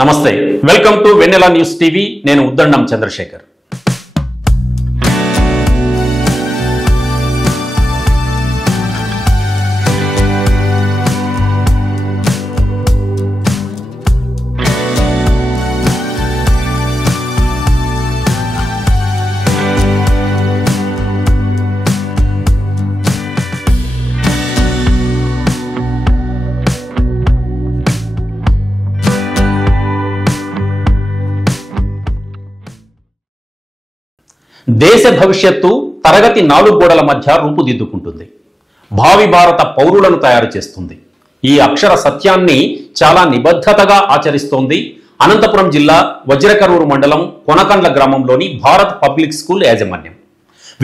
నమస్తే, welcome to Vennela news TV. నేను ఉద్దండం చంద్రశేఖర్. దేశ భవిష్యత్తు తరగతి 4 గోడల మధ్య రూపుదిద్దుకుంటుంది. భావి భారత పౌరులను తయారు చేస్తుంది. ఈ అక్షర సత్యాన్ని చాలా నిబద్ధతగా ఆచరిస్తోంది అనంతపురం జిల్లా వజ్రకరూరు మండలం కొనకండ్ల గ్రామంలోని భారత్ పబ్లిక్ స్కూల్ యాజమాన్యం.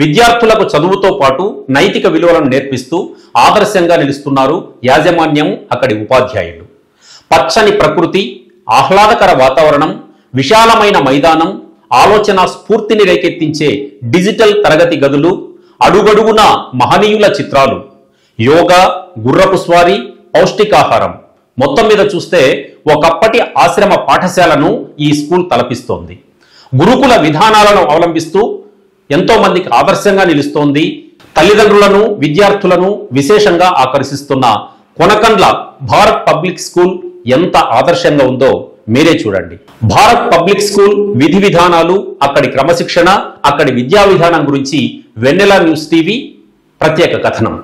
విద్యార్థులకు చదువుతో పాటు నైతిక విలువలను నేర్పిస్తూ ఆదర్శంగా నిలుస్తున్నారు యాజమాన్యం, అక్కడి ఉపాధ్యాయులు. పచ్చని ప్రకృతి, ఆహ్లాదకర వాతావరణం, విశాలమైన మైదానం, ఆలోచన స్ఫూర్తిని రేకెత్తించే డిజిటల్ తరగతి గదులు, అడుగడుగున మహనీయుల చిత్రాలు, యోగా, గుర్రపు స్వారీ, పౌష్టికాహారం, మొత్తం మీద చూస్తే ఒకప్పటి ఆశ్రమ పాఠశాలను ఈ స్కూల్ తలపిస్తోంది. గురుకుల విధానాలను అవలంబిస్తూ ఎంతో మందికి ఆదర్శంగా నిలుస్తోంది. తల్లిదండ్రులను, విద్యార్థులను విశేషంగా ఆకర్షిస్తున్న కొనకండ్ల భారత్ పబ్లిక్ స్కూల్ ఎంత ఆదర్శంగా ఉందో మీరే చూడండి. భారత్ పబ్లిక్ స్కూల్ విధి విధానాలు, అక్కడి క్రమశిక్షణ, అక్కడి విద్యా విధానం గురించి వెన్నెల న్యూస్ టీవీ ప్రత్యేక కథనం.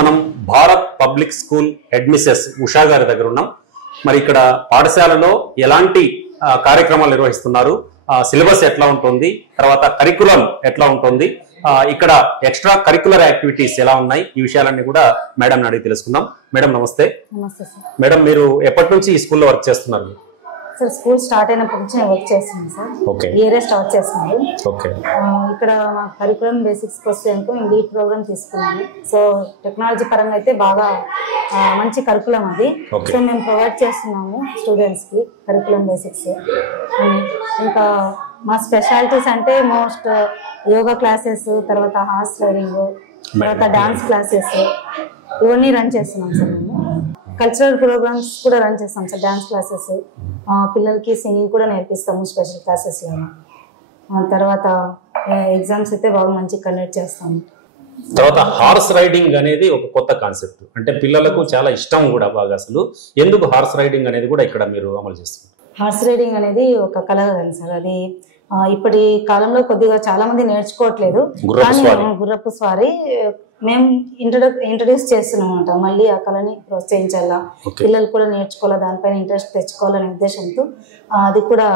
మనం Bharat public school head Mrs Usha గారి దగ్గర ఉన్నాం. మరి ఇక్కడ పాఠశాలలో ఎలాంటి కార్యక్రమాలు నిర్వహిస్తున్నారు, సిలబస్ ఎట్లా ఉంటుంది, తర్వాత కరికులం ఎట్లా ఉంటుంది, ఇక్కడ ఎక్స్ట్రా కరికులర్ యాక్టివిటీస్ ఎలా ఉన్నాయి, ఈ విషయాలన్నీ కూడా మేడం అడిగి తెలుసుకుందాం. మేడం నమస్తే. నమస్తే సార్. మేడం, మీరు ఎప్పటి నుంచి ఈ స్కూల్లో వర్క్ చేస్తున్నారు? సార్ స్కూల్ స్టార్ట్ అయినప్పటి నుంచి నేను వర్క్ చేస్తున్నాను సార్. ఓకే. ఇయరే స్టార్ట్ చేస్తున్నాను. ఓకే. ఇక్కడ మా కరికులం బేసిక్స్కి వస్తే అనుకో మేము లీడ్ ప్రోగ్రామ్ తీసుకున్నాము. సో టెక్నాలజీ పరంగా అయితే బాగా మంచి కరికులం అది. సో మేము ప్రొవైడ్ చేస్తున్నాము స్టూడెంట్స్కి కరికులం బేసిక్స్. ఇంకా మా స్పెషాలిటీస్ అంటే మోస్ట్ యోగా క్లాసెస్, తర్వాత హార్స్ రైడింగ్, తర్వాత డాన్స్ క్లాసెస్, ఇవన్నీ రన్ చేస్తున్నాం సార్. మేము కల్చరల్ ప్రోగ్రామ్స్ కూడా రన్ చేస్తాం సార్. డాన్స్ క్లాసెస్, పిల్లలకి సింగింగ్ కూడా నేర్పిస్తాము స్పెషల్ క్లాసెస్లో. తర్వాత ఎగ్జామ్స్ అయితే బాగా మంచిగా కండక్ట్ చేస్తాము. తర్వాత హార్స్ రైడింగ్ అనేది ఒక కొత్త కాన్సెప్ట్, అంటే పిల్లలకు చాలా ఇష్టం కూడా బాగా. అసలు ఎందుకు హార్స్ రైడింగ్ అనేది కూడా ఇక్కడ మీరు అమలు చేస్తున్నారు? హార్స్ రైడింగ్ అనేది ఒక కళ కదండి సార్. అది ఇప్పటి కాలంలో కొద్దిగా చాలా మంది నేర్చుకోవట్లేదు. కానీ గుర్రపు స్వారీ మేము ఇంట్రడ్యూస్ చేస్తున్నాం అనమాట. మళ్ళీ ఆ కళని ప్రోత్సహించాలా, పిల్లలు కూడా నేర్చుకోవాలా, దానిపైన ఇంట్రెస్ట్ తెచ్చుకోవాలనే ఉద్దేశంతో అది కూడా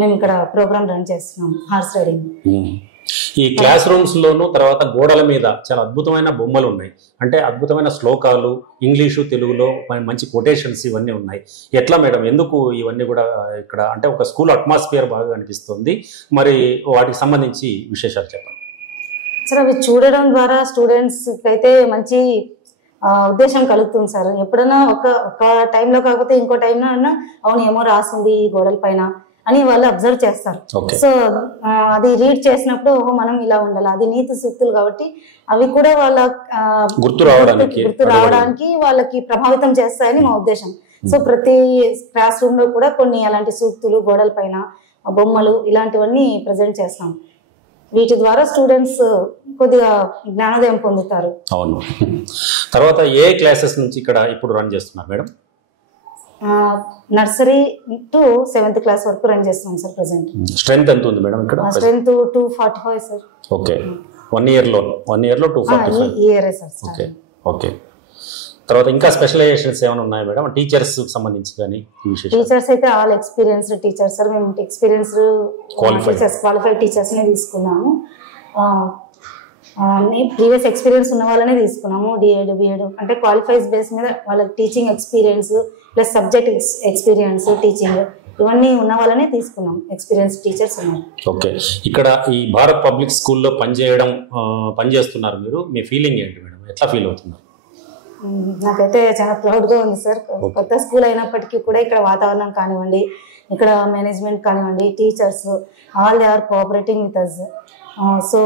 మేము ఇక్కడ ప్రోగ్రామ్ రన్ చేస్తున్నాం, హార్స్ రైడింగ్. ఈ క్లాస్ రూమ్స్ లోను తర్వాత గోడల మీద చాలా అద్భుతమైన బొమ్మలు ఉన్నాయి, అంటే అద్భుతమైన శ్లోకాలు, ఇంగ్లీషు తెలుగులో మంచి కొటేషన్స్ ఇవన్నీ ఉన్నాయి. ఎట్లా మేడం, ఎందుకు ఇవన్నీ కూడా ఇక్కడ? అంటే ఒక స్కూల్ అట్మాస్ఫియర్ బాగా అనిపిస్తుంది. మరి వాటికి సంబంధించి విశేషాలు చెప్పండి సార్. అవి చూడడం ద్వారా స్టూడెంట్స్ అయితే మంచి ఉద్దేశం కలుగుతుంది సార్. ఎప్పుడైనా ఒక టైంలో కాకపోతే ఇంకో టైంలో అన్నా అవును ఏమో రాసింది ఈ గోడల పైన అని వాళ్ళు అబ్జర్వ్ చేస్తారు. సో అది రీడ్ చేసినప్పుడు ఓహో మనం ఇలా ఉండాలి, అది నీతి సూక్తులు కాబట్టి అవి కూడా వాళ్ళ గుర్తు రావడానికి వాళ్ళకి ప్రభావితం చేస్తాయని మా ఉద్దేశం. సో ప్రతి క్లాస్ రూమ్ లో కూడా కొన్ని అలాంటి సూక్తులు గోడల పైన బొమ్మలు ఇలాంటివన్నీ ప్రజెంట్ చేస్తాం. వీటి ద్వారా స్టూడెంట్స్ కొద్దిగా జ్ఞానోదయం పొందుతారు. అవును. తర్వాత ఏ క్లాసెస్ నుంచి ఇక్కడ ఇప్పుడు రన్ చేస్తున్నారు madam? Nursery to 7th class వరకు రన్ చేస్తున్నాం సార్ ప్రెసెంట్. స్ట్రెంత్ ఎంత ఉంది మేడం ఇక్కడ? Strength 245 sir. ఓకే, 1 ఇయర్లో 245 ఇయరే సార్. Okay okay. తర్వాత ఇంకా స్పెషలైజేషన్స్ ఏమైనా ఉన్నాయా మేడం టీచర్స్ సంబంధించి కానీ? టీచర్స్ అయితే ఆల్ ఎక్స్పీరియన్స్డ్ టీచర్స్ సార్. మేము ఎక్స్పీరియన్స్డ్ క్వాలిఫైడ్ టీచర్స్ నే తీసుకున్నాము. ప్రీవియస్ ఎక్స్పీరియన్స్ ఉన్న వాళ్ళనే తీసుకున్నాము. డిఎడ్ బిఎడ్ అంటే క్వాలిఫైస్ బేస్ మీద వాళ్ళకి teaching experience plus subject experience teaching ఇవన్నీ ఉన్న వాళ్ళనే తీసుకున్నాం. ఎక్స్పీరియన్స్ టీచర్స్ ఉన్నారు. ఓకే. ఇక్కడ ఈ భారత్ పబ్లిక్ స్కూల్లో పనిచేస్తున్నారు మీరు, మీ ఫీలింగ్ ఏంటి మేడం? ఎట్లా ఫీల్ అవుతున్నారు? నాకైతే చాలా ప్రౌడ్గా ఉంది సార్. కొత్త స్కూల్ అయినప్పటికీ కూడా ఇక్కడ వాతావరణం కానివ్వండి, ఇక్కడ మేనేజ్మెంట్ కానివ్వండి, teachers all they are cooperating with us. So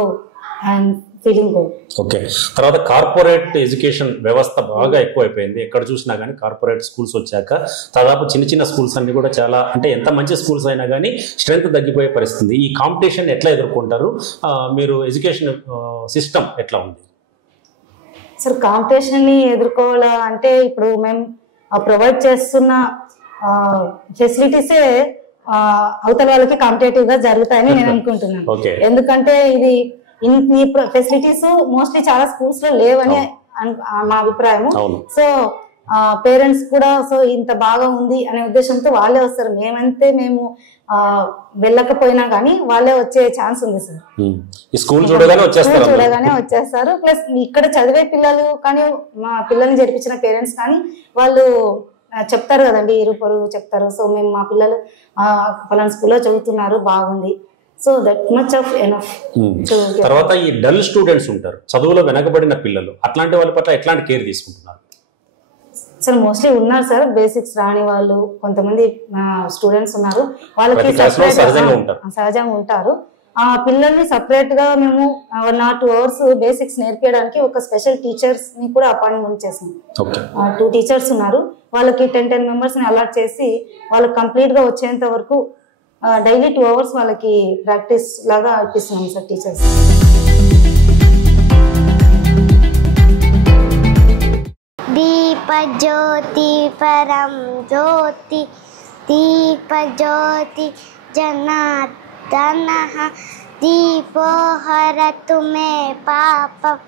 I'm feeling good. Okay. తర్వాత కార్పొరేట్ ఎడ్యుకేషన్ వ్యవస్థ బాగా ఎక్కువైపోయింది. ఎక్కడ చూసినా కానీ కార్పొరేట్ స్కూల్స్ వచ్చాక దాదాపు చిన్న స్కూల్స్ అన్ని కూడా చాలా అంటే ఎంత మంచి స్కూల్స్ అయినా కానీ స్ట్రెంత్ తగ్గిపోయే పరిస్థితి. ఈ కాంపిటీషన్ ఎట్లా ఎదుర్కొంటారు మీరు? ఎడ్యుకేషన్ సిస్టమ్ ఎట్లా ఉంది సార్? కాంపిటీషన్ని ఎదుర్కోవాలంటే ఇప్పుడు మేము ప్రొవైడ్ చేస్తున్న ఫెసిలిటీసే అవతల వాళ్ళకి కాంపిటేటివ్ గా జరుగుతాయని నేను అనుకుంటున్నాను. ఎందుకంటే ఇది ఈ ఫెసిలిటీస్ మోస్ట్లీ చాలా స్కూల్స్ లో లేవని మా అభిప్రాయం. సో పేరెంట్స్ కూడా సో ఇంత బాగా ఉంది అనే ఉద్దేశంతో వాళ్ళే వస్తారు. మేము వెళ్ళకపోయినా కానీ వాళ్ళే వచ్చే ఛాన్స్ ఉంది సార్. స్కూల్ చూడగానే వచ్చేస్తారు. ప్లస్ ఇక్కడ చదివే పిల్లలు కానీ మా పిల్లల్ని జరిపించిన పేరెంట్స్ కానీ వాళ్ళు చెప్తారు కదండి, ఇరుపరు చెప్తారు. సో మేము మా పిల్లలు పలానా స్కూల్లో చదువుతున్నారు, బాగుంది. So that much of enough. తర్వాత ఈ డల్ స్టూడెంట్స్ ఉంటారు, చదువులో వెనకబడిన పిల్లలు, అట్లాంటి వాళ్ళ పట్ల ఎట్లాంటి కేర్ తీసుకుంటున్నారు సార్? మోస్ట్లీ ఉన్నారు సార్, బేసిక్స్ రాని వాళ్ళు కొంతమంది స్టూడెంట్స్ ఉన్నారు. వాళ్ళకి సహజంగా ఉంటారు. ఆ పిల్లల్ని సపరేట్ గా మేము 1 or 2 hours బేసిక్స్ నేర్పించడానికి ఒక స్పెషల్ టీచర్స్ ని కూడా అపాయింట్మెంట్ చేసాం. 2 టీచర్స్ ఉన్నారు. వాళ్ళకి 10 members ని అలాట్ చేసి వాళ్ళకి కంప్లీట్ గా వచ్చేంత వరకు డైలీ 2 hours వాళ్ళకి ప్రాక్టీస్ లాగా ఇప్పిస్తున్నాం సార్ టీచర్స్. దీప జ్యోతి పరం జ్యోతి దీప జ్యోతి జనార్దనః దీపో హరతు మే పాపం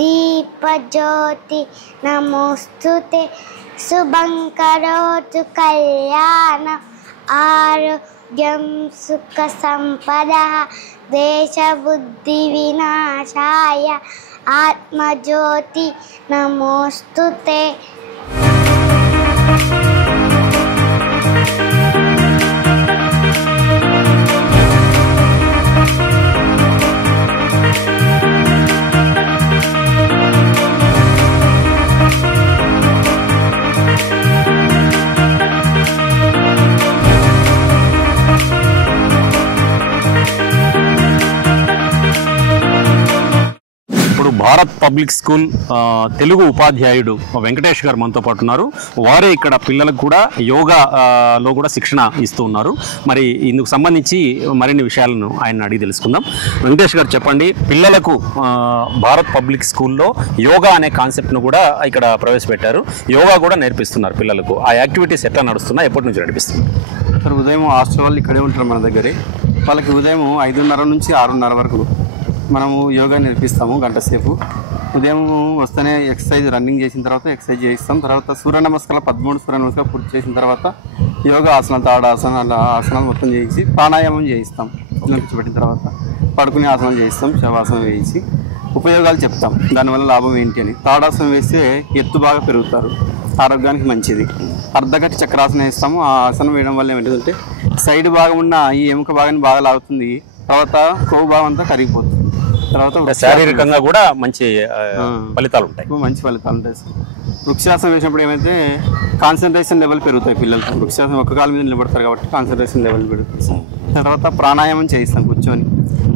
దీప జ్యోతి నమోస్తుతే శుభం కరోతు కళ్యాణం ఆరోగ్యం సుఖ సంపదః దేశ బుద్ధి వినాశాయ ఆత్మజ్యోతి నమోస్తుతే. భారత్ పబ్లిక్ స్కూల్ తెలుగు ఉపాధ్యాయుడు వెంకటేష్ గారు మనతో పాటు ఉన్నారు. వారే ఇక్కడ పిల్లలకు కూడా యోగాలో కూడా శిక్షణ ఇస్తూ ఉన్నారు. మరి ఇందుకు సంబంధించి మరిన్ని విషయాలను ఆయన అడిగి తెలుసుకుందాం. వెంకటేష్ గారు చెప్పండి, పిల్లలకు భారత్ పబ్లిక్ స్కూల్లో యోగా అనే కాన్సెప్ట్ను కూడా ఇక్కడ ప్రవేశపెట్టారు. యోగా కూడా నేర్పిస్తున్నారు పిల్లలకు. ఆ యాక్టివిటీస్ ఎట్లా నడుస్తున్నాయి, ఎప్పటి నుంచి నడిపిస్తున్నారు? సార్, ఉదయం హాస్టల్ వాళ్ళు ఇక్కడే ఉంటారు మన దగ్గరే. వాళ్ళకి ఉదయం 5:30 నుంచి 6:30 వరకు మనము యోగా నేర్పిస్తాము. గంట సేపు ఉదయం వస్తేనే ఎక్సర్సైజ్, రన్నింగ్ చేసిన తర్వాత ఎక్సర్సైజ్ చేయిస్తాం. తర్వాత సూర్య నమస్కారాలు 13 సూర్య నమస్కారాలు పూర్తి చేసిన తర్వాత యోగా ఆసనాలు, తాడాసనం, అలా ఆసనాలు మొత్తం చేయించి ప్రాణాయామం చేయిస్తాం. కూర్చోబెట్టిన తర్వాత పడుకునే ఆసనాలు చేయిస్తాం. శవాసనం వేయించి ఉపయోగాలు చెప్తాం, దానివల్ల లాభం ఏంటి అని. తాడాసనం వేస్తే ఎత్తు బాగా పెరుగుతారు, ఆరోగ్యానికి మంచిది. అర్ధగట్టి చక్రాసనం వేస్తాము. ఆ ఆసనం వేయడం వల్ల ఏమిటంటే సైడ్ భాగం ఉన్న ఈ ఎముక భాగాన్ని బాగా లాగుతుంది. తర్వాత కొవ్వు భాగం అంతా కరిగిపోతుంది. తర్వాత శారీరకంగా కూడా మంచి ఫలితాలు ఉంటాయి. మంచి ఫలితాలు ఉంటాయి సార్. వృక్షాసనం వేసినప్పుడు ఏమైతే కాన్సన్ట్రేషన్ లెవెల్ పెరుగుతాయి పిల్లలకి. వృక్షాసనం ఒక్క కాలు మీద నిలబడతారు కాబట్టి కాన్సన్ట్రేషన్ లెవెల్ పెరుగుతుంది. తర్వాత ప్రాణాయామం చేయిస్తాం కూర్చొని.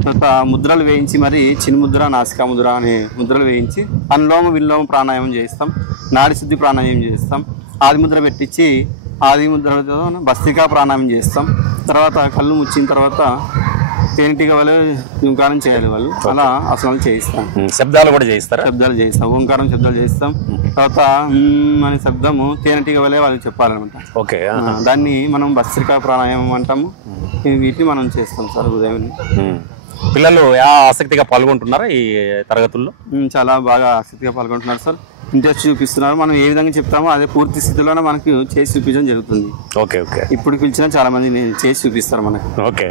తర్వాత ముద్రలు వేయించి, మరి చిన్న ముద్ర, నాసికా ముద్ర అనే ముద్రలు వేయించి అనులోమ విలోమ ప్రాణాయామం చేయిస్తాం. నాడి శుద్ధి ప్రాణాయామం చేస్తాం. ఆది ముద్ర పెట్టించి ఆది ముద్రతో భస్త్రికా ప్రాణాయామం చేస్తాం. తర్వాత కళ్ళు ముచ్చిన తర్వాత తేనెటీగ వల్ల ఓంకారం చేయాలి వాళ్ళు, అలా అసలు చేయిస్తాం. శబ్దాలు కూడా చేయిస్తారా? శబ్దాలు చేయిస్తాం, ఓంకారం శబ్దాలు చేయిస్తాం. తర్వాత అనే శబ్దము తేనెటీగ వల్లే వాళ్ళు చెప్పాలన్నమాట. ఓకే, దాన్ని మనం భస్త్రికా ప్రాణాయామం అంటాము. వీటిని మనం చేస్తాం సార్ ఉదయం. పిల్లలు ఆసక్తిగా పాల్గొంటున్నారా ఈ తరగతుల్లో? చాలా బాగా ఆసక్తిగా పాల్గొంటున్నారు సార్, ఇంట్రెస్ట్ చూపిస్తున్నారు. మనం ఏ విధంగా చెప్తామో అదే పూర్తి స్థితిలోనే మనకి చేసి చూపించడం జరుగుతుంది. ఓకే ఓకే, ఇప్పుడు పిలిచిన చాలా మంది చేసి చూపిస్తారు మనకి. ఓకే,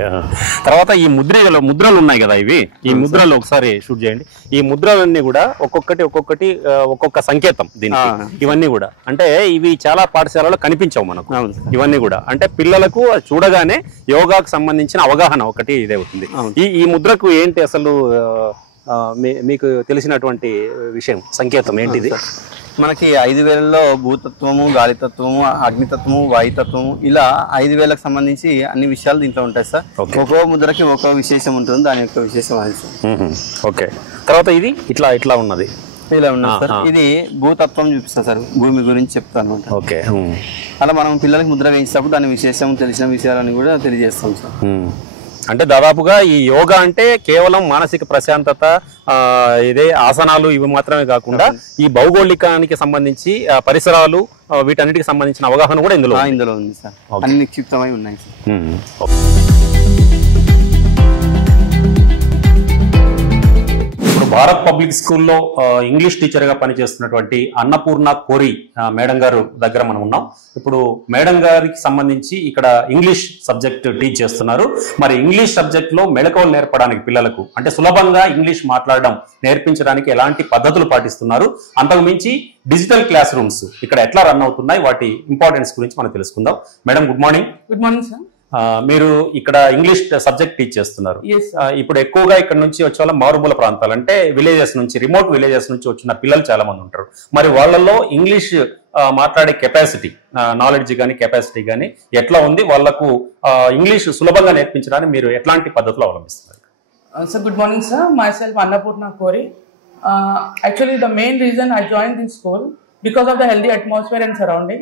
తర్వాత ఈ ముద్రలు ఉన్నాయి కదా, ఈ ముద్రలు ఒకసారి షూట్ చేయండి. ఈ ముద్రలన్నీ కూడా ఒక్కొక్కటి ఒక్కొక్క సంకేతం దీనికి. ఇవన్నీ కూడా అంటే ఇవి చాలా పాఠశాలలో కనిపించవు మనకు. ఇవన్నీ కూడా అంటే పిల్లలకు చూడగానే యోగాకు సంబంధించిన అవగాహన ఒకటి ఇదే అవుతుంది. ఈ ముద్రకు ఏంటి అసలు మీకు తెలిసినటువంటి విషయం, సంకేతం ఏంటిది? మనకి 5 వేలలో భూతత్వము, గాలితత్వము, అగ్నితత్వము, వాయుతత్వము, ఇలా 5 వేలకు సంబంధించి అన్ని విషయాలు దీంట్లో ఉంటాయి సార్. ఒక్కో ముద్రకి ఒక్కో విశేషం ఉంటుంది, దాని యొక్క విశేషం అది. ఓకే, తర్వాత ఇది ఇట్లా ఉన్నది, ఇలా ఉన్నది సార్. ఇది భూతత్వం చూపిస్తా సార్, భూమి గురించి చెప్తాను. ఓకే, అలా మనం పిల్లలకి ముద్ర వేయించినప్పుడు దాని విశేషం, తెలిసిన విషయాలని కూడా తెలియజేస్తాం సార్. అంటే దాదాపుగా ఈ యోగా అంటే కేవలం మానసిక ప్రశాంతత, ఇదే ఆసనాలు ఇవి మాత్రమే కాకుండా ఈ భౌగోళికానికి సంబంధించి పరిసరాలు వీటన్నిటికి సంబంధించిన అవగాహన కూడా ఇందులో ఉంది సార్. అన్ని నిక్షిప్తమై ఉన్నాయి సార్. భారత్ పబ్లిక్ స్కూల్లో ఇంగ్లీష్ టీచర్ గా పనిచేస్తున్నటువంటి అన్నపూర్ణ కోరి మేడం గారు దగ్గర మనం ఉన్నాం. ఇప్పుడు మేడం గారికి సంబంధించి ఇక్కడ ఇంగ్లీష్ సబ్జెక్ట్ టీచ్ చేస్తున్నారు. మరి ఇంగ్లీష్ సబ్జెక్ట్ లో మెళకువలు నేర్పడానికి పిల్లలకు అంటే సులభంగా ఇంగ్లీష్ మాట్లాడడం నేర్పించడానికి ఎలాంటి పద్ధతులు పాటిస్తున్నారు, అంతకు మించి డిజిటల్ క్లాస్ రూమ్స్ ఇక్కడ ఎట్లా రన్ అవుతున్నాయి, వాటి ఇంపార్టెన్స్ గురించి మనం తెలుసుకుందాం. Madam good morning. Good morning sir. మీరు ఇక్కడ ఇంగ్లీష్ సబ్జెక్ట్ టీచ్ చేస్తున్నారు. ఇప్పుడు ఎక్కువగా ఇక్కడ నుంచి వచ్చే వాళ్ళ మారుమూల ప్రాంతాలు అంటే విలేజెస్ నుంచి, రిమోట్ విలేజెస్ నుంచి వచ్చిన పిల్లలు చాలా మంది ఉంటారు. మరి వాళ్ళల్లో ఇంగ్లీష్ మాట్లాడే కెపాసిటీ, నాలెడ్జ్ కానీ కెపాసిటీ కానీ ఎట్లా ఉంది? వాళ్లకు ఇంగ్లీష్ సులభంగా నేర్పించడానికి మీరు ఎట్లాంటి పద్ధతులు అవలంబిస్తున్నారు? Sir, good morning sir. Myself Annapurna Kori. Actually the main reason I joined this school because of the healthy atmosphere and surrounding,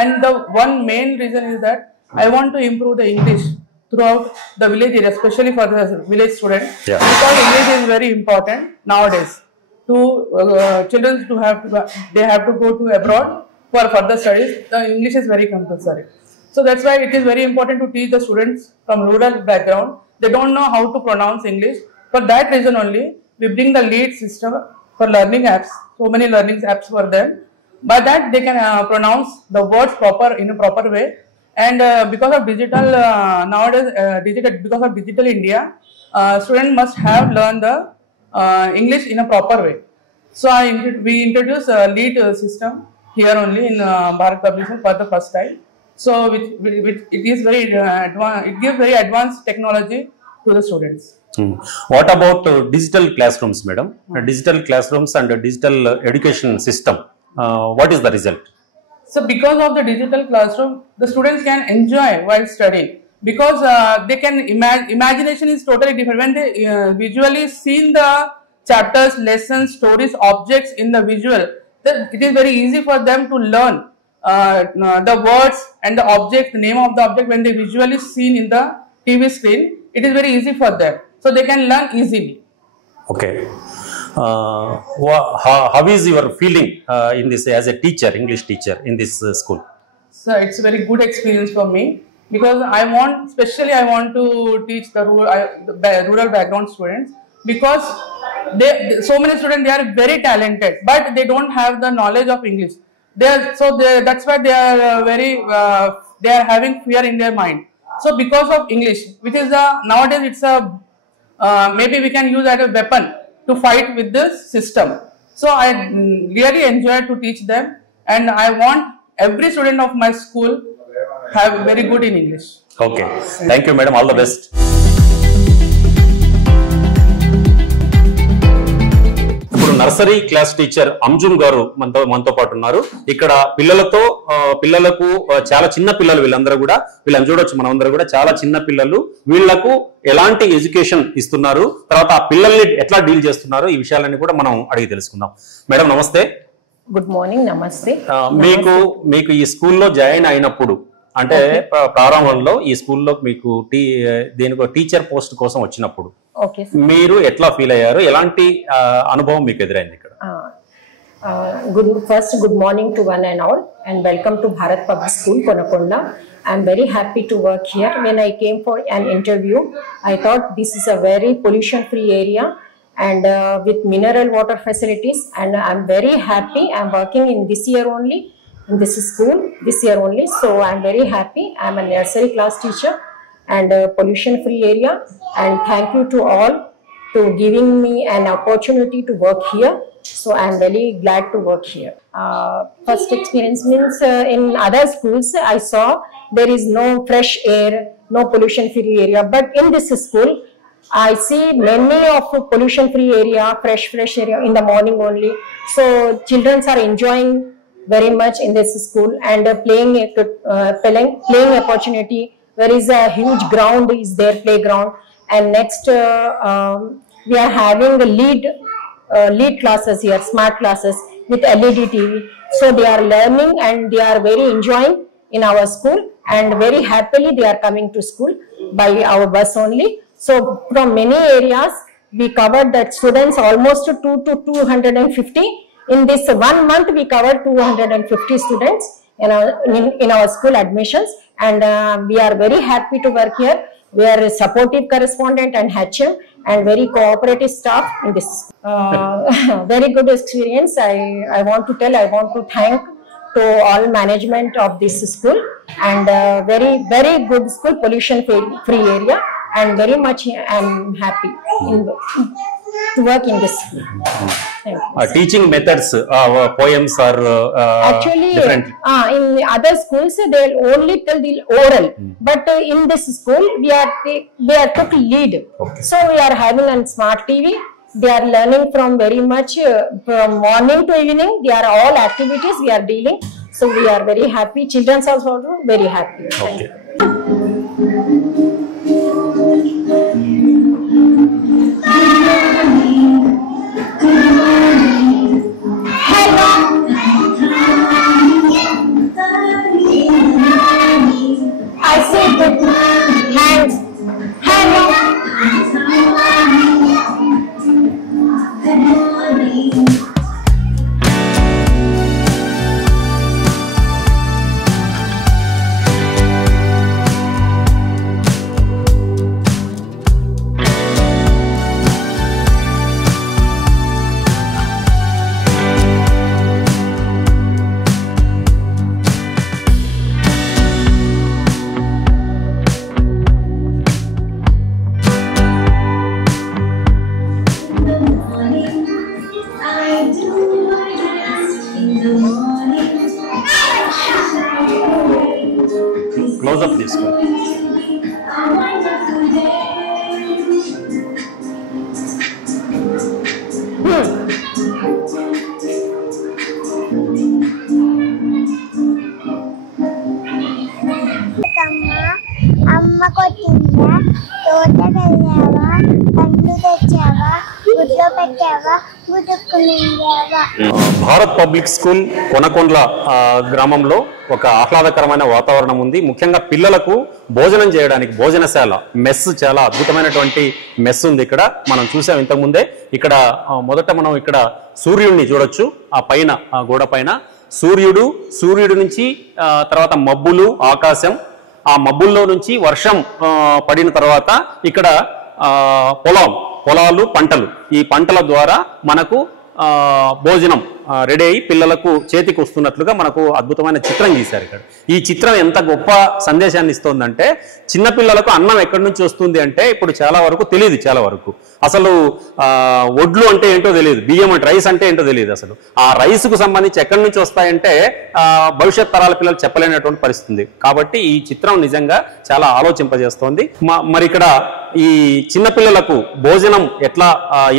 and the one main reason is that I want to improve the English throughout the village area, especially for the village students. Because English is very important nowadays. To children they have to go to abroad for further studies. The English is very compulsory. So that's why it is very important to teach the students from rural background. They don't know how to pronounce English. For that reason only, we bring the lead system for learning apps. So many learning apps for them. By that they can pronounce the words in a proper way. And because of digital nowadays, because of digital India, students must have learned the English in a proper way. So we introduce a lead system here only in Bharat Public School for the first time. So it is very it gives very advanced technology to the students. What about digital classrooms, madam? Digital classrooms and digital education system. What is the result? So because of the digital classroom, the students can enjoy while studying because they can imagination is totally different. When they visually see the chapters, lessons, stories, objects in the visual, then it is very easy for them to learn the words and the object, the name of the object when they visually seen in the TV screen. It is very easy for them, so they can learn easily. Okay. How is your feeling in this as a teacher, English teacher in this school? So it's a very good experience for me because I want to teach the rural background students because so many students they are very talented but they don't have the knowledge of English. That's why they are having fear in their mind. So because of English, which is nowadays it's maybe we can use as a weapon to fight with this system. So I really enjoy to teach them, and I want every student of my school have very good in English. Okay, thank you, madam. All the best. ఇప్పుడు nursery class teacher Anjum గారు మనతో పాటు ఉన్నారు. ఇక్కడ పిల్లలకు చాలా చిన్న పిల్లలు వీళ్ళని చూడొచ్చు. మనమందరూ కూడా చాలా చిన్న పిల్లలు. వీళ్లకు ఎలాంటి ఎడ్యుకేషన్ ఇస్తున్నారు, తర్వాత ఆ పిల్లల్ని ఎట్లా డీల్ చేస్తున్నారు, ఈ విషయాలన్నీ కూడా మనం అడిగి తెలుసుకుందాం. మేడం నమస్తే. Good morning. నమస్తే. మీకు ఈ స్కూల్లో జాయిన్ అయినప్పుడు అంటే ప్రారంభంలో ఈ స్కూల్లో మీకు దేనికో టీచర్ పోస్ట్ కోసం వచ్చినప్పుడు ఓకే మీరు ఎట్లా ఫీల్ అయ్యారు, ఎలాంటి అనుభవం మీకు ఎదురైంది ఇక్కడ? Good morning to one and all, and welcome to Bharat Public School, Konakonda. I'm very happy to work here. When I came for an interview, I thought this is a very pollution-free area and with mineral water facilities, and I'm very happy. I'm working in this year only, in this school, this year only. So I'm very happy. I'm a nursery class teacher and pollution-free area. And thank you to all to giving me an opportunity to work here. So I'm very glad to work here. First experience means in other schools I saw there is no fresh air, no pollution free area, but in this school I see many of pollution free area, fresh area in the morning only. So children are enjoying very much in this school and playing opportunity. There is a huge ground is there, playground, and next we are having a lead classes here, smart classes with LED TV. So they are learning and they are very enjoying in our school, and very happily they are coming to school by our bus only. So from many areas we covered that students almost 2 to 250. In this 1 month we covered 250 students in our school admissions, and we are very happy to work here. We are a supportive correspondent and HM and very cooperative staff in this. Very good experience. I want to thank to all management of this school, and very good school, pollution free area, and very much I'm happy to work in this school. Teaching methods, poems are actually different. In other schools they'll only tell the oral, but in this school they are took lead. So we are having a smart TV. They are learning from very much from morning to evening. They are all activities we are dealing. So we are very happy. Children are also very happy. Okay. I say good hands. Hello. Close up this one. అమ్మ కొట్టిందా, తోటకెళ్ళావా, పండు తెచ్చావా, గుడ్లో పెట్టావా, గుడ్డుకు మింగావా. Bharat public school Konakondla గ్రామంలో ఒక ఆహ్లాదకరమైన వాతావరణం ఉంది. ముఖ్యంగా పిల్లలకు భోజనం చేయడానికి భోజనశాల, మెస్, చాలా అద్భుతమైనటువంటి మెస్ ఉంది ఇక్కడ. మనం చూసాం ఇంతకుముందే. ఇక్కడ మొదట మనం ఇక్కడ సూర్యుడిని చూడొచ్చు. ఆ పైన గోడ పైన సూర్యుడు నుంచి తర్వాత మబ్బులు, ఆకాశం, ఆ మబ్బుల్లో నుంచి వర్షం పడిన తర్వాత ఇక్కడ పొలాలు, పంటలు, ఈ పంటల ద్వారా మనకు భోజనం రెడీ అయ్యి పిల్లలకు చేతికి వస్తున్నట్లుగా మనకు అద్భుతమైన చిత్రం గీశారు ఇక్కడ. ఈ చిత్రం ఎంత గొప్ప సందేశాన్ని ఇస్తోందంటే, చిన్నపిల్లలకు అన్నం ఎక్కడి నుంచి వస్తుంది అంటే ఇప్పుడు చాలా వరకు తెలియదు. చాలా వరకు అసలు వడ్లు అంటే ఏంటో తెలియదు, బియ్యం అంటే రైస్ అంటే ఏంటో తెలియదు. అసలు ఆ రైస్కు సంబంధించి ఎక్కడి నుంచి వస్తాయంటే భవిష్యత్ తరాల పిల్లలు చెప్పలేనటువంటి పరిస్థితి. కాబట్టి ఈ చిత్రం నిజంగా చాలా ఆలోచింపజేస్తోంది. మరి ఇక్కడ ఈ చిన్నపిల్లలకు భోజనం ఎట్లా,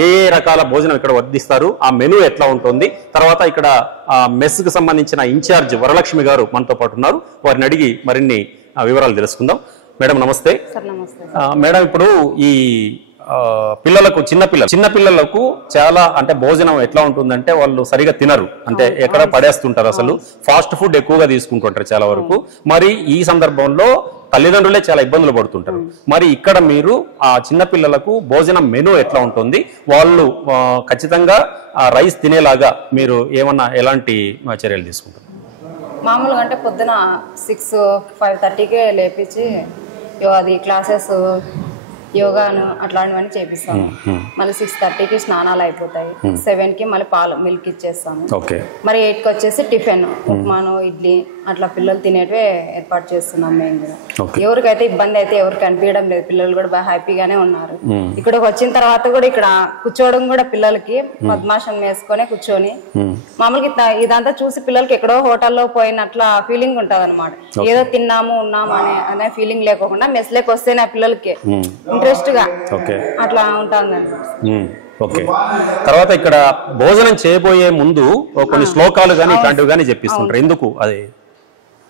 ఏ రకాల భోజనం ఇక్కడ వడ్డిస్తారు, ఆ మెనూ ఎట్లా ఉంటుంది, తర్వాత ఇక్కడ మెస్ కు సంబంధించిన ఇన్ఛార్జ్ వరలక్ష్మి గారు మనతో పాటు ఉన్నారు. వారిని అడిగి మరిన్ని వివరాలు తెలుసుకుందాం. మేడం నమస్తే. సార్ నమస్తే. మేడం, ఇప్పుడు ఈ పిల్లలకు చిన్న పిల్లలకు చాలా అంటే భోజనం ఎట్లా ఉంటుందంటే వాళ్ళు సరిగా తినరు, అంటే ఎక్కడ పడేస్తుంటారు, అసలు ఫాస్ట్ ఫుడ్ ఎక్కువగా తీసుకుంటుంటారు చాలా వరకు. మరి ఈ సందర్భంలో తల్లిదండ్రులే చాలా ఇబ్బందులు పడుతుంటారు. మరి ఇక్కడ మీరు ఆ చిన్న పిల్లలకు భోజనం మెనూ ఎట్లా ఉంటుంది, వాళ్ళు ఖచ్చితంగా ఆ రైస్ తినేలాగా మీరు ఏమన్నా ఎలాంటి చర్యలు తీసుకుంటారు? మామూలుగా అంటే పొద్దున 6-5:30కే లేపించి అది క్లాసెస్ యోగాను అట్లాంటివన్నీ చేపిస్తాము. మళ్ళీ 6:30కి స్నానాలు అయిపోతాయి. 7కి మళ్ళీ పాలు మిల్క్ ఇచ్చేస్తాము. మరి 8కి వచ్చేసి టిఫిన్ ఉప్మాను ఇడ్లీ అట్లా పిల్లలు తినేటివే ఏర్పాటు చేస్తున్నాం మేము కూడా. ఎవరికైతే ఇబ్బంది అయితే ఎవరికి అనిపించడం లేదు, పిల్లలు కూడా బాగా హ్యాపీగానే ఉన్నారు. ఇక్కడికి వచ్చిన తర్వాత కూడా ఇక్కడ కూర్చోవడం కూడా పిల్లలకి పద్మాసనం వేసుకొని కూర్చొని మామూలుగా ఇదంతా చూసి పిల్లలకి ఎక్కడో హోటల్లో పోయినట్లా ఫీలింగ్ ఉంటది అనమాట. ఏదో తిన్నాము ఉన్నాము అనే ఫీలింగ్ లేకోకుండా మెస్లోకి వస్తేనే ఆ పిల్లలకి ఇంట్రెస్ట్ గా అట్లా ఉంటుంది. ఓకే. తర్వాత ఇక్కడ భోజనం చేయబోయే ముందు కొన్ని శ్లోకాలు గానీ ఇట్లాంటివి గానీ చెప్పిస్తుంటారు, ఎందుకు అది?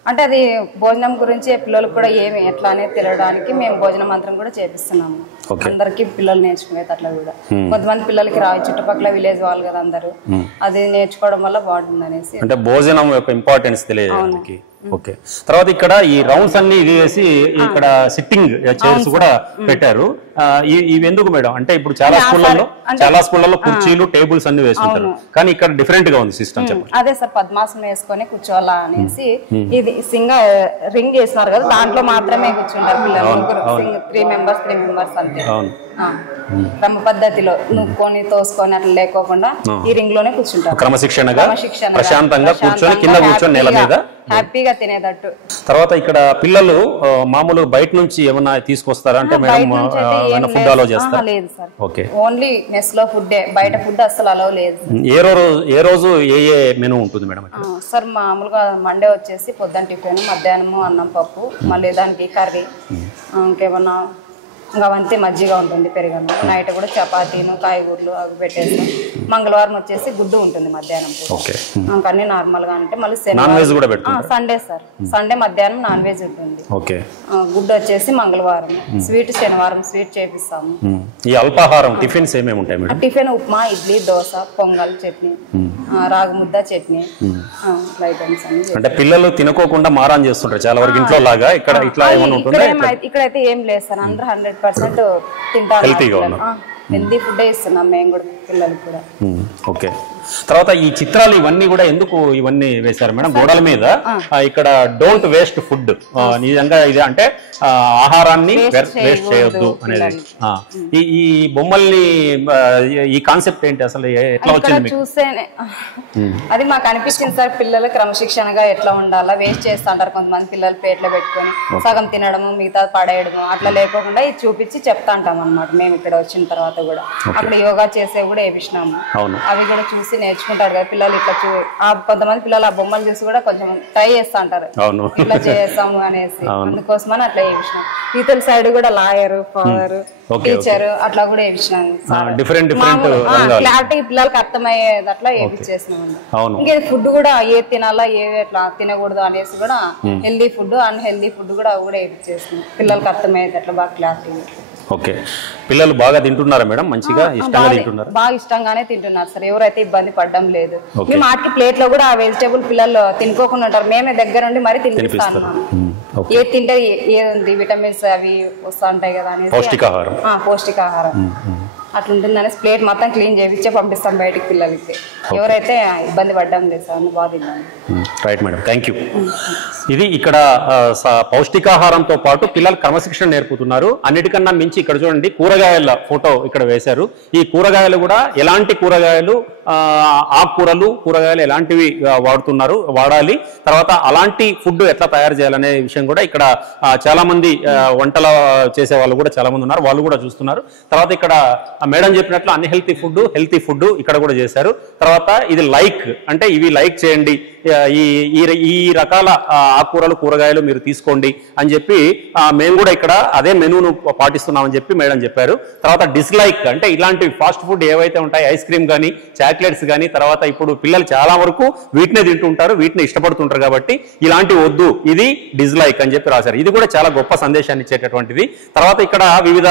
అంటే అది భోజనం గురించి పిల్లలకు కూడా ఏమి ఎట్లా అనేది తెలియడానికి మేము భోజన మంత్రం కూడా చేపిస్తున్నాము. అందరికి పిల్లలు నేర్చుకునేది అట్లా కూడా. కొంతమంది పిల్లలకి రావు, చుట్టుపక్కల విలేజ్ వాళ్ళు కదా అందరూ, అది నేర్చుకోవడం వల్ల బాగుంటుంది అనేసి. అంటే భోజనం యొక్క ఇంపార్టెన్స్ తెలియడానికి. ఓకే. తర్వాత ఇక్కడ ఈ రౌండ్స్ అన్ని ఇది వేసి ఇక్కడ సిట్టింగ్ చైర్స్ కూడా పెట్టారు. ఇవి ఎందుకు మేడం? అంటే ఇప్పుడు చాలా స్కూళ్ళల్లో కుర్చీలు టేబుల్స్ అన్ని వేస్తుంటారు, కానీ ఇక్కడ డిఫరెంట్ గా ఉంది సిస్టమ్. చెప్పండి. అదే సార్, పద్మాసనం వేసుకొని కూర్చోవాలా అనేసి ఇది రింగ్ వేస్తున్నారు కదా, దాంట్లో మాత్రమే కూర్చుంటారు పిల్లలు. 3 మెంబర్స్ అంతే. క్రమ పద్ధతిలో నువ్వుకొని తోసుకొని అట్లా లేకోకుండా ఈ రింగ్ లోనే కూర్చుంటారు క్రమశిక్షణగా ప్రశాంతంగా కూర్చొని కింద కూర్చొని నేల మీద హ్యాపీగా తినేటట్టు. తర్వాత ఇక్కడ పిల్లలు మామూలుగా బయట నుంచి ఏమన్నా తీసుకొస్తారా? అంటే మేడం ఫుడ్ అలౌ చేస్తారా? లేదు సార్, ఓన్లీ మెస్ లో ఫుడ్, బయట ఫుడ్ అసలు అలౌ లేదు. ఏ రోజు ఏ మెనూ ఉంటుంది మేడం? సార్ మామూలుగా మండే వచ్చేసి పొద్దున టిఫిన్, మధ్యాహ్నము అన్నం పప్పు, మళ్ళీ దానికి కర్రీ, ఇంకేమన్నా ఇంకా అంతే మజ్జిగ ఉంటుంది, పెరుగన్నం. నైట్ కూడా చపాతీను కాయగూరలు అవి పెట్టేసి, మంగళవారం వచ్చేసి గుడ్డు ఉంటుంది మధ్యాహ్నం. ఇంకన్నీ నార్మల్ గా అంటే మళ్ళీ సండే సార్, సండే మధ్యాహ్నం నాన్ వెజ్ ఉంటుంది. గుడ్డు వచ్చేసి మంగళవారం, స్వీట్ శనివారం స్వీట్ చేపిస్తాము. ఈ అల్పాహారం టిఫిన్స్ ఏమేమి ఉంటాయి మేడం? టిఫిన్ ఉప్మా, ఇడ్లీ, దోశ, పొంగల్, చట్నీ, రాగి ముద్ద, చట్నీ ఐటమ్స్ అన్ని. అంటే పిల్లలు తినకోకుండా మారాన్ చేస్తుంటారు చాలా వరకు ఇంట్లో లాగా. ఇక్కడ ఇట్లా ఏమైనా ఉంటుందా? ఇక్కడైతే ఏం లేదు సార్, అందరూ 100% తింటారు. హెల్తీ ఫుడ్ ఇస్తున్నాం మేము కూడా పిల్లలకి కూడా. ఓకే. తర్వాత ఈ చిత్రాలు ఇవన్నీ కూడా ఎందుకు ఇవన్నీ వేశారు మేడం గోడల మీద? ఇక్కడ డోంట్ వేస్ట్ ఫుడ్, నిజంగా ఇది అంటే ఆహారాన్ని వేస్ట్ చేయొద్దు అనేది. ఈ బొమ్మల్ని ఈ కాన్సెప్ట్ ఏంటి అసలు, ఎట్లా వచ్చింది చూస్తేనే? అది మాకు అనిపించింది సార్, పిల్లలు క్రమశిక్షణగా ఎట్లా ఉండాలా. వేస్ట్ చేస్తా అంటారు కొంతమంది పిల్లలు ప్లేట్లో పెట్టుకొని సగం తినడము మిగతా పడేయడము అట్లా లేకోకుండా ఇది చూపించి చెప్తా అంటాం అనమాట. మేము ఇక్కడ వచ్చిన తర్వాత కూడా అక్కడ యోగా చేసే కూడా వేపించినాము. అవి కూడా చూసి నేర్చుకుంటారు కదా పిల్లలు. ఇట్లా కొంతమంది పిల్లలు ఆ బొమ్మలు చూసి కూడా కొంచెం ట్రై చేస్తా అంటారు, ఇట్లా చేస్తాము అనేసి. అందుకోసమని అట్లా వేయించినాం. ఇతర సైడ్ కూడా లాయర్, ఫాదర్, టీచర్ అట్లా కూడా వేయించినాను. క్లారిటీ పిల్లలకి అర్థమయ్యేది అట్లా వేయించేసినాం. ఇంకా ఫుడ్ కూడా ఏ తినాలా ఏ ఎట్లా తినకూడదు అనేసి కూడా హెల్దీ ఫుడ్, అన్హెల్దీ ఫుడ్ కూడా వేయించేసినాం పిల్లలకి అర్థమయ్యేది అట్లా బాగా క్లారిటీ. ఓకే. పిల్లలు బాగా తింటున్నారా మేడం? మంచిగా ఇష్టంగా తింటున్నారు? బాగా ఇష్టంగానే తింటున్నారు సార్, ఎవరైతే ఇబ్బంది పడడం లేదు. మేము ఆటి ప్లేట్ లో కూడా ఆ వెజిటేబుల్ పిల్లలు తినుకోకుండా ఉంటారు, మేమే దగ్గర నుండి మరి తినిపిస్తాను. ఏది తింటే ఏది విటమిన్స్ అవి వస్తూ ఉంటాయి కదా అనేసి పౌష్టికాహారం అట్లుంటుంది అనేసి ప్లేట్ మొత్తం క్లీన్ చేయించే పంపిస్తాం బయటికి పిల్లలకి. ఎవరైతే ఇబ్బంది పడ్డం లేదు సార్, బాగా తిన్నాను. Right madam, thank you. ఇది ఇక్కడ పౌష్టికాహారంతో పాటు పిల్లలు క్రమశిక్షణ నేర్పుతున్నారు. అన్నిటికన్నా మించి ఇక్కడ చూడండి కూరగాయల ఫోటో ఇక్కడ వేశారు. ఈ కూరగాయలు కూడా ఎలాంటి కూరగాయలు, ఆకుకూరలు, కూరగాయలు ఎలాంటివి వాడాలి, తర్వాత అలాంటి ఫుడ్ ఎట్లా తయారు చేయాలనే విషయం కూడా ఇక్కడ చాలా మంది వంటల చేసే వాళ్ళు కూడా చాలా మంది ఉన్నారు, వాళ్ళు కూడా చూస్తున్నారు. తర్వాత ఇక్కడ మేడం చెప్పినట్లు అన్హెల్తీ ఫుడ్, హెల్తీ ఫుడ్ ఇక్కడ కూడా చేశారు. తర్వాత ఇది లైక్ అంటే ఇవి లైక్ చేయండి, ఈ రకాల ఆకుకూరలు కూరగాయలు మీరు తీసుకోండి అని చెప్పి మేము కూడా ఇక్కడ అదే మెనూను పాటిస్తున్నామని చెప్పి మేడం చెప్పారు. తర్వాత డిస్లైక్ అంటే ఇలాంటి ఫాస్ట్ ఫుడ్ ఏవైతే ఉంటాయి, ఐస్ క్రీమ్ కానీ చాక్లెట్స్ కానీ, తర్వాత ఇప్పుడు పిల్లలు చాలా వరకు వీటినే తింటుంటారు, వీటిని ఇష్టపడుతుంటారు కాబట్టి ఇలాంటివి వద్దు, ఇది డిస్లైక్ అని చెప్పి రాశారు. ఇది కూడా చాలా గొప్ప సందేశాన్ని ఇచ్చేటటువంటిది. తర్వాత ఇక్కడ వివిధ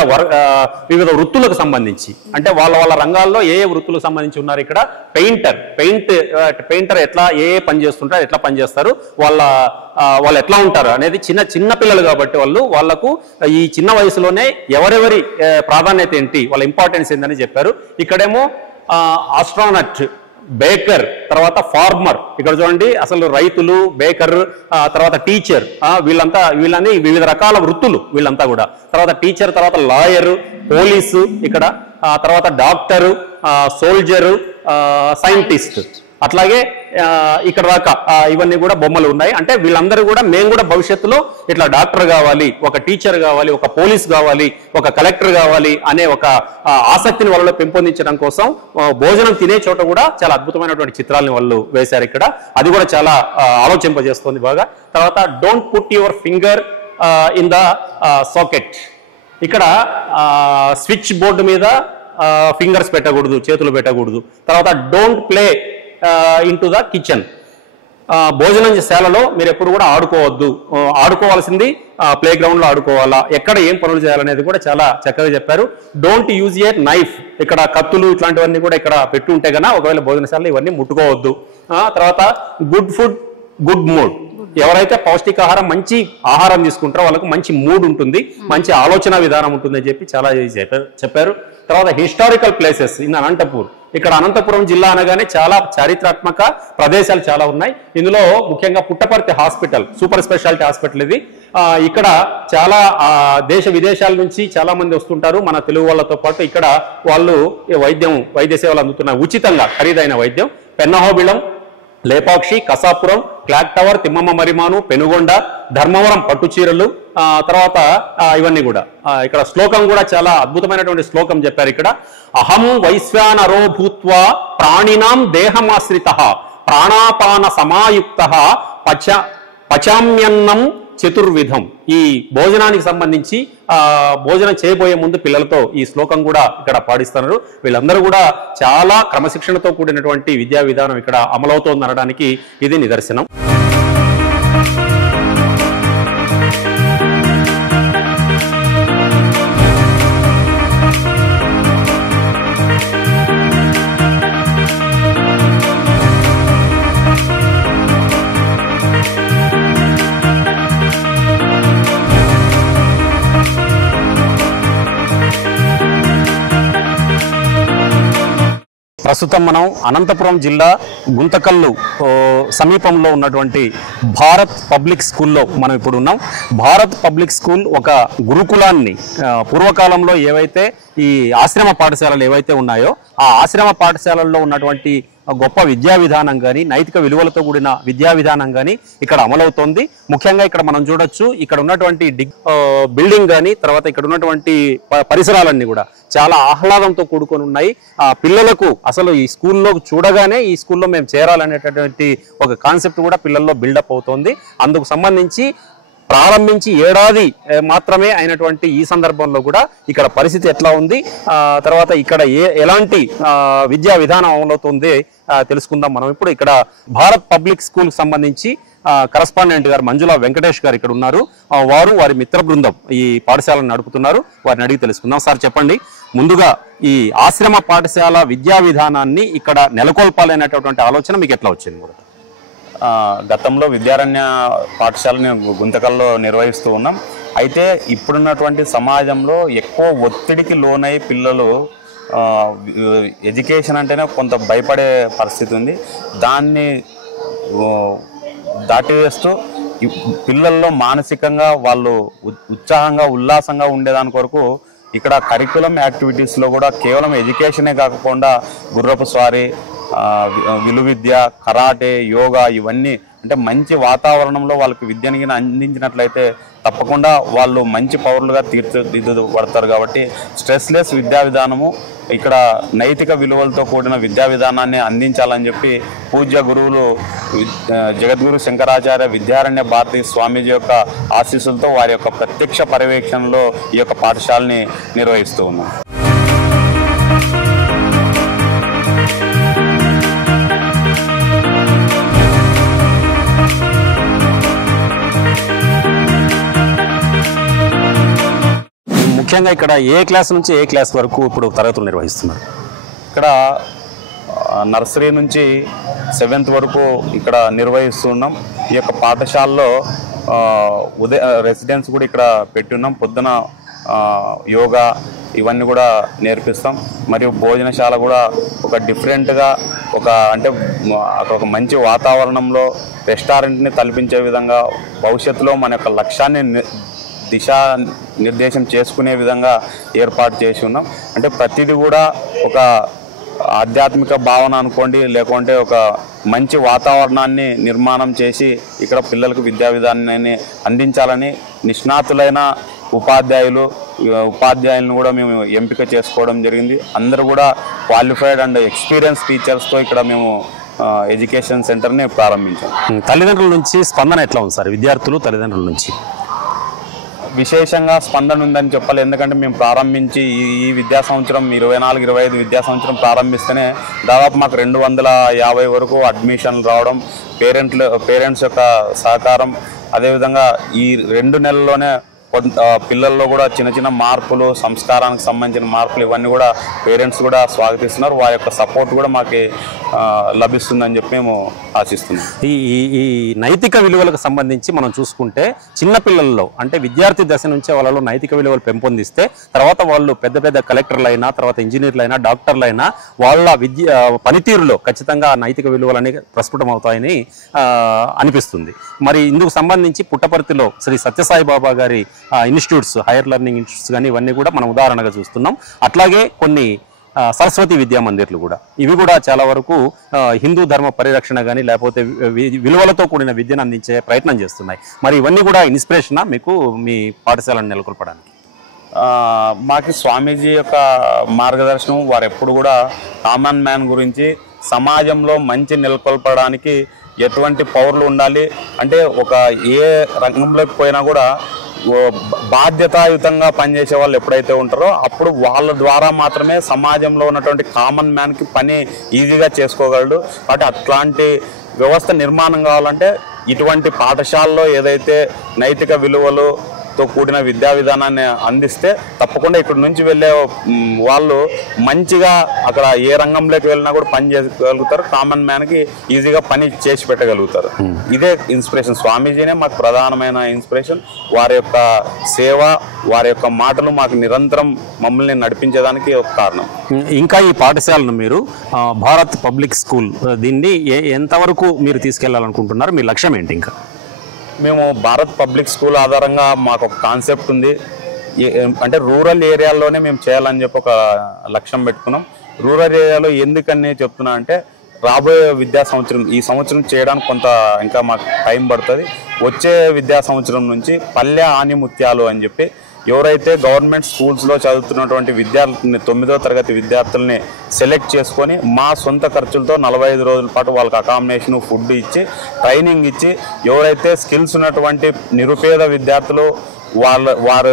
వృత్తులకు సంబంధించి అంటే వాళ్ళ రంగాల్లో ఏ వృత్తులకు సంబంధించి ఉన్నారు. ఇక్కడ పెయింటర్ ఎట్లా ఏ పని చేస్తుంటారు, ఎట్లా పని చేస్తారు, వాళ్ళు ఎట్లా ఉంటారు అనేది చిన్న పిల్లలు కాబట్టి వాళ్ళకు ఈ చిన్న వయసులోనే ఎవరెవరి ప్రాధాన్యత ఏంటి, వాళ్ళ ఇంపార్టెన్స్ ఏందని చెప్పారు. ఇక్కడేమో ఆస్ట్రోనట్, బేకర్, తర్వాత ఫార్మర్, ఇక్కడ చూడండి అసలు రైతులు, బేకర్, తర్వాత టీచర్, వీళ్ళని వివిధ రకాల వృత్తులు వీళ్ళంతా కూడా. తర్వాత టీచర్, తర్వాత లాయరు, పోలీసు, ఇక్కడ తర్వాత డాక్టరు, సోల్జరు, సైంటిస్ట్, అట్లాగే ఇక్కడ దాకా ఇవన్నీ కూడా బొమ్మలు ఉన్నాయి. అంటే వీళ్ళందరూ కూడా మేము కూడా భవిష్యత్తులో ఇట్లా డాక్టర్ కావాలి, ఒక టీచర్ కావాలి, ఒక పోలీస్ కావాలి, ఒక కలెక్టర్ కావాలి అనే ఒక ఆసక్తిని వాళ్ళలో పెంపొందించడం కోసం భోజనం తినే చోట కూడా చాలా అద్భుతమైనటువంటి చిత్రాలను వాళ్ళు వేశారు ఇక్కడ. అది కూడా చాలా ఆలోచింపజేస్తుంది బాగా. తర్వాత don't put your finger in the socket, ఇక్కడ స్విచ్ బోర్డు మీద ఫింగర్స్ పెట్టకూడదు, చేతులు పెట్టకూడదు. తర్వాత don't play into the kitchen, భోజనం శాలలో మీరు ఎప్పుడు కూడా ఆడుకోవద్దు, ఆడుకోవాల్సింది ప్లే గ్రౌండ్ లో ఆడుకోవాలా, ఎక్కడ ఏం పనులు చేయాలనేది కూడా చాలా చక్కగా చెప్పారు. డోంట్ యూజ్ ఏ నైఫ్, ఇక్కడ కత్తులు ఇట్లాంటివన్నీ కూడా ఇక్కడ పెట్టి ఉంటే కన్నా ఒకవేళ భోజనశాలలో ఇవన్నీ ముట్టుకోవద్దు. తర్వాత గుడ్ ఫుడ్ గుడ్ మూడ్, ఎవరైతే పౌష్టికాహారం మంచి ఆహారం తీసుకుంటారో వాళ్ళకు మంచి మూడ్ ఉంటుంది, మంచి ఆలోచన విధానం ఉంటుందని చెప్పి చాలా చెప్పారు. తర్వాత హిస్టారికల్ ప్లేసెస్ ఇన్ అనంతపూర్, ఇక్కడ అనంతపురం జిల్లా అనగానే చాలా చారిత్రాత్మక ప్రదేశాలు చాలా ఉన్నాయి. ఇందులో ముఖ్యంగా Puttaparthi hospital, super speciality hospital ఇది. ఇక్కడ చాలా దేశ విదేశాల నుంచి చాలా మంది వస్తుంటారు మన తెలుగు వాళ్ళతో పాటు. ఇక్కడ వాళ్ళు వైద్య సేవలు అందుతున్నారు ఉచితంగా, ఖరీదైన వైద్యం. పెన్నహోబిళం, లేపాక్షి, కసాపురం, క్లాక్ టవర్, తిమ్మమ్మ మరిమాను, పెనుగొండ, ధర్మవరం పట్టుచీరలు, తర్వాత ఇవన్నీ కూడా. ఇక్కడ శ్లోకం కూడా చాలా అద్భుతమైనటువంటి శ్లోకం చెప్పారు ఇక్కడ. అహం వైశ్వానరో భూత్వా ప్రాణినాం దేహమాశ్రితః ప్రాణాపాన సమాయుక్త పచామ్యన్నం చతుర్విధం. ఈ భోజనానికి సంబంధించి భోజనం చేయబోయే ముందు పిల్లలతో ఈ శ్లోకం కూడా ఇక్కడ పాడిస్తున్నారు. వీళ్ళందరూ కూడా చాలా క్రమశిక్షణతో కూడినటువంటి విద్యా విధానం ఇక్కడ అమలవుతోంది అనడానికి ఇది నిదర్శనం. ప్రస్తుతం మనం అనంతపురం జిల్లా గుంతకల్లు సమీపంలో ఉన్నటువంటి భారత్ పబ్లిక్ స్కూల్లో మనం ఇప్పుడు ఉన్నాం. భారత్ పబ్లిక్ స్కూల్ ఒక గురుకులాన్ని పూర్వకాలంలో ఏవైతే ఈ ఆశ్రమ పాఠశాలలు ఏవైతే ఉన్నాయో ఆ ఆశ్రమ పాఠశాలల్లో ఉన్నటువంటి గొప్ప విద్యా విధానం కానీ నైతిక విలువలతో కూడిన విద్యా విధానం కానీ ఇక్కడ అమలవుతోంది. ముఖ్యంగా ఇక్కడ మనం చూడొచ్చు, ఇక్కడ ఉన్నటువంటి బిల్డింగ్ కానీ తర్వాత ఇక్కడ ఉన్నటువంటి పరిసరాలన్నీ కూడా చాలా ఆహ్లాదంతో కూడుకొని ఉన్నాయి. పిల్లలకు అసలు ఈ స్కూల్లో చూడగానే ఈ స్కూల్లో మేము చేరాలనేటటువంటి ఒక కాన్సెప్ట్ కూడా పిల్లల్లో బిల్డప్ అవుతోంది. అందుకు సంబంధించి ప్రారంభించి ఏడాది మాత్రమే అయినటువంటి ఈ సందర్భంలో కూడా ఇక్కడ పరిస్థితి ఎట్లా ఉంది, తర్వాత ఇక్కడ ఎలాంటి విద్యా విధానం అమలవుతుంది తెలుసుకుందాం మనం. ఇప్పుడు ఇక్కడ భారత్ పబ్లిక్ స్కూల్ సంబంధించి కరస్పాండెంట్ గారు మంజుల వెంకటేష్ గారు ఇక్కడ ఉన్నారు. వారి మిత్ర బృందం ఈ పాఠశాలను నడుపుతున్నారు. వారిని అడిగి తెలుసుకుందాం. సార్ చెప్పండి, ముందుగా ఈ ఆశ్రమ పాఠశాల విద్యా విధానాన్ని ఇక్కడ నెలకొల్పాలనేటటువంటి ఆలోచన మీకు ఎట్లా వచ్చింది? కూడా గతంలో విద్యారణ్య పాఠశాలని గుంతకల్లో నిర్వహిస్తూ ఉన్నాం. అయితే ఇప్పుడున్నటువంటి సమాజంలో ఎక్కువ ఒత్తిడికి లోనై పిల్లలు ఎడ్యుకేషన్ అంటేనే కొంత భయపడే పరిస్థితి ఉంది. దాన్ని దాటివేస్తూ పిల్లల్లో మానసికంగా వాళ్ళు ఉత్సాహంగా ఉల్లాసంగా ఉండేదాని కొరకు ఇక్కడ కరికులం యాక్టివిటీస్లో కూడా కేవలం ఎడ్యుకేషనే కాకుండా గుర్రపు స్వారీ, విలువిద్య, కరాటే, యోగా ఇవన్నీ అంటే మంచి వాతావరణంలో వాళ్ళకి విద్యని అందించినట్లయితే తప్పకుండా వాళ్ళు మంచి పౌరులుగా తీర్చిదిద్దబడతారు. కాబట్టి స్ట్రెస్లెస్ విద్యా విధానము, ఇక్కడ నైతిక విలువలతో కూడిన విద్యా విధానాన్ని అందించాలని చెప్పి పూజ్య గురువులు జగద్గురు శంకరాచార్య విద్యారణ్య భారతీ స్వామీజీ యొక్క ఆశీస్సులతో వారి యొక్క ప్రత్యక్ష పర్యవేక్షణలో ఈ యొక్క పాఠశాలని నిర్వహిస్తూ ఉన్నాం. ముఖ్యంగా ఇక్కడ ఏ క్లాస్ నుంచి ఏ క్లాస్ వరకు ఇప్పుడు తరగతులు నిర్వహిస్తున్నారు? ఇక్కడ నర్సరీ నుంచి 7th వరకు ఇక్కడ నిర్వహిస్తున్నాం. ఈ యొక్క పాఠశాలలో రెసిడెన్స్ కూడా ఇక్కడ పెట్టున్నాం. పొద్దున యోగా ఇవన్నీ కూడా నేర్పిస్తాం. మరియు భోజనశాల కూడా ఒక డిఫరెంట్గా అంటే ఒక మంచి వాతావరణంలో రెస్టారెంట్ని తలపించే విధంగా భవిష్యత్తులో మన యొక్క లక్ష్యాన్ని దిశా నిర్దేశం చేసుకునే విధంగా ఏర్పాటు చేసి ఉన్నాం. అంటే ప్రతిదీ కూడా ఒక ఆధ్యాత్మిక భావన అనుకోండి, లేకుంటే ఒక మంచి వాతావరణాన్ని నిర్మాణం చేసి ఇక్కడ పిల్లలకు విద్యా విధానాన్ని అందించాలని నిష్ణాతులైన ఉపాధ్యాయులను కూడా మేము ఎంపిక చేసుకోవడం జరిగింది. అందరూ కూడా క్వాలిఫైడ్ అండ్ ఎక్స్పీరియన్స్ టీచర్స్తో ఇక్కడ మేము ఎడ్యుకేషన్ సెంటర్ని ప్రారంభించాం. తల్లిదండ్రుల నుంచి స్పందన ఎట్లా ఉంది సార్? విద్యార్థులు తల్లిదండ్రుల నుంచి విశేషంగా స్పందన ఉందని చెప్పాలి. ఎందుకంటే మేము ప్రారంభించి ఈ విద్యా సంవత్సరం 24-25 విద్యా సంవత్సరం ప్రారంభిస్తేనే దాదాపు మాకు 250 వరకు అడ్మిషన్లు రావడం, పేరెంట్స్ యొక్క సహకారం, అదేవిధంగా ఈ 2 నెలల్లోనే పిల్లల్లో కూడా చిన్న చిన్న మార్పులు, సంస్కారానికి సంబంధించిన మార్పులు ఇవన్నీ కూడా పేరెంట్స్ కూడా స్వాగతిస్తున్నారు. వారి యొక్క సపోర్ట్ కూడా మాకు లభిస్తుందని చెప్పి మేము ఆశిస్తున్నాం. ఈ నైతిక విలువలకు సంబంధించి మనం చూసుకుంటే చిన్నపిల్లల్లో అంటే విద్యార్థి దశ నుంచే వాళ్ళలో నైతిక విలువలు పెంపొందిస్తే తర్వాత వాళ్ళు పెద్ద పెద్ద కలెక్టర్లు అయినా, తర్వాత ఇంజనీర్లు అయినా, డాక్టర్లు అయినా వాళ్ళ పనితీరులో ఖచ్చితంగా నైతిక విలువలని ప్రస్ఫుటం అవుతాయని అనిపిస్తుంది. మరి ఇందుకు సంబంధించి పుట్టపర్తిలో శ్రీ సత్యసాయి బాబా గారి ఇన్స్టిట్యూట్స్, హైయర్ లెర్నింగ్ ఇన్స్టిట్యూట్స్ కానీ ఇవన్నీ కూడా మనం ఉదాహరణగా చూస్తున్నాం. అట్లాగే కొన్ని సరస్వతి విద్యా మందిర్లు కూడా, ఇవి కూడా చాలా వరకు హిందూ ధర్మ పరిరక్షణ కానీ లేకపోతే విలువలతో కూడిన విద్యను అందించే ప్రయత్నం చేస్తున్నాయి. మరి ఇవన్నీ కూడా ఇన్స్పిరేషనా మీకు మీ పాఠశాలను నెలకొల్పడానికి? మాకు స్వామీజీ యొక్క మార్గదర్శనం, వారు ఎప్పుడు కూడా కామన్ మ్యాన్ గురించి, సమాజంలో మంచి నెలకొల్పడానికి ఎటువంటి పౌరులు ఉండాలి అంటే ఏ రంగంలోకి పోయినా కూడా బాధ్యతాయుతంగా పనిచేసే వాళ్ళు ఎప్పుడైతే ఉంటారో అప్పుడు వాళ్ళ ద్వారా మాత్రమే సమాజంలో ఉన్నటువంటి కామన్ మ్యాన్కి పని ఈజీగా చేసుకోగలడు. కాబట్టి అట్లాంటి వ్యవస్థ నిర్మాణం కావాలంటే ఇటువంటి పాఠశాలలో ఏదైతే నైతిక విలువలతో కూడిన విద్యా విధానాన్ని అందిస్తే తప్పకుండా ఇక్కడ నుంచి వెళ్ళే వాళ్ళు మంచిగా అక్కడ ఏ రంగంలోకి వెళ్ళినా కూడా పని చేయగలుగుతారు. కామన్ మ్యాన్కి ఈజీగా పని చేసి పెట్టగలుగుతారు. ఇదే ఇన్స్పిరేషన్. స్వామీజీనే మాకు ప్రధానమైన ఇన్స్పిరేషన్. వారి యొక్క సేవ, వారి యొక్క మాటలు మాకు నిరంతరం మమ్మల్ని నడిపించేదానికి ఒక కారణం. ఇంకా ఈ పాఠశాలను మీరు భారత్ పబ్లిక్ స్కూల్ దీన్ని ఎంతవరకు మీరు తీసుకెళ్లాలనుకుంటున్నారు? మీ లక్ష్యం ఏంటి? ఇంకా మేము భారత్ పబ్లిక్ స్కూల్ ఆధారంగా మాకు ఒక కాన్సెప్ట్ ఉంది. అంటే రూరల్ ఏరియాల్లోనే మేము చేయాలని చెప్పి ఒక లక్ష్యం పెట్టుకున్నాం. రూరల్ ఏరియాలో ఎందుకని చెప్తున్నా అంటే రాబోయే విద్యా సంవత్సరం, ఈ సంవత్సరం చేయడానికి కొంత ఇంకా మాకు టైం పడుతుంది. వచ్చే విద్యా సంవత్సరం నుంచి పల్లె ఆనిముత్యాలు అని చెప్పి ఎవరైతే గవర్నమెంట్ స్కూల్స్లో చదువుతున్నటువంటి విద్యార్థుల్ని 9వ తరగతి విద్యార్థుల్ని సెలెక్ట్ చేసుకొని మా సొంత ఖర్చులతో 45 రోజుల పాటు వాళ్ళకి అకామిడేషన్, ఫుడ్ ఇచ్చి, ట్రైనింగ్ ఇచ్చి, ఎవరైతే స్కిల్స్ ఉన్నటువంటి నిరుపేద విద్యార్థులు వారు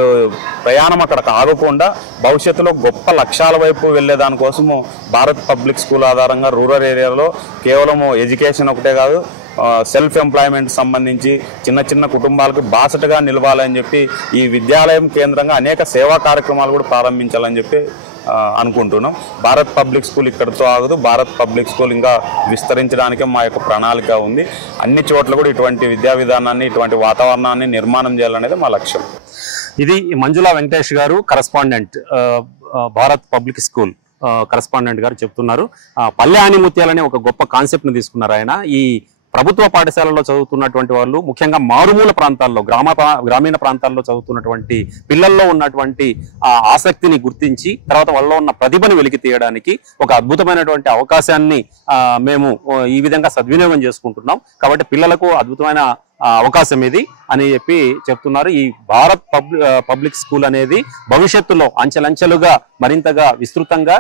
ప్రయాణం అక్కడ ఆగకుండా భవిష్యత్తులో గొప్ప లక్ష్యాల వైపు వెళ్ళేదానికోసము భారత్ పబ్లిక్ స్కూల్ ఆధారంగా రూరల్ ఏరియాలో కేవలము ఎడ్యుకేషన్ ఒకటే కాదు, సెల్ఫ్ ఎంప్లాయ్మెంట్ సంబంధించి చిన్న చిన్న కుటుంబాలకు బాసటగా నిలవాలని చెప్పి ఈ విద్యాలయం కేంద్రంగా అనేక సేవా కార్యక్రమాలు కూడా ప్రారంభించాలని చెప్పి అనుకుంటున్నాం. భారత్ పబ్లిక్ స్కూల్ ఇక్కడితో ఆగదు. భారత్ పబ్లిక్ స్కూల్ ఇంకా విస్తరించడానికే మా యొక్క ప్రణాళిక ఉంది. అన్ని చోట్ల కూడా ఇటువంటి విద్యా విధానాన్ని, ఇటువంటి వాతావరణాన్ని నిర్మాణం చేయాలనేది మా లక్ష్యం. ఇది మంజులా వెంకటేష్ గారు, correspondent, Bharat public school correspondent గారు చెప్తున్నారు. పల్లె ఆనిముత్యాలనే ఒక గొప్ప కాన్సెప్ట్ని తీసుకున్నారు ఆయన. ఈ ప్రభుత్వ పాఠశాలలో చదువుతున్నటువంటి వాళ్ళు, ముఖ్యంగా మారుమూల ప్రాంతాల్లో గ్రామీణ ప్రాంతాల్లో చదువుతున్నటువంటి పిల్లల్లో ఉన్నటువంటి ఆ ఆసక్తిని గుర్తించి తర్వాత వాళ్ళలో ఉన్న ప్రతిభను వెలికి తీయడానికి ఒక అద్భుతమైనటువంటి అవకాశాన్ని మేము ఈ విధంగా సద్వినియోగం చేసుకుంటున్నాం. కాబట్టి పిల్లలకు అద్భుతమైన అవకాశం ఇది అని చెప్పి చెప్తున్నారు. ఈ భారత్ పబ్లిక్ స్కూల్ అనేది భవిష్యత్తులో అంచెలంచెలుగా మరింతగా విస్తృతంగా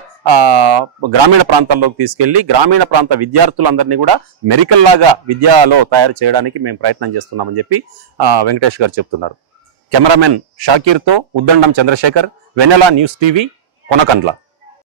గ్రామీణ ప్రాంతాల్లోకి తీసుకెళ్లి గ్రామీణ ప్రాంత విద్యార్థులందరినీ కూడా మెరికల్ లాగా విద్యలో తయారు చేయడానికి మేము ప్రయత్నం చేస్తున్నామని చెప్పి వెంకటేష్ గారు చెప్తున్నారు. కెమెరామెన్ షాకీర్తో ఉద్దండం చంద్రశేఖర్, వెన్నెల న్యూస్ టీవీ, కొనకండ్ల.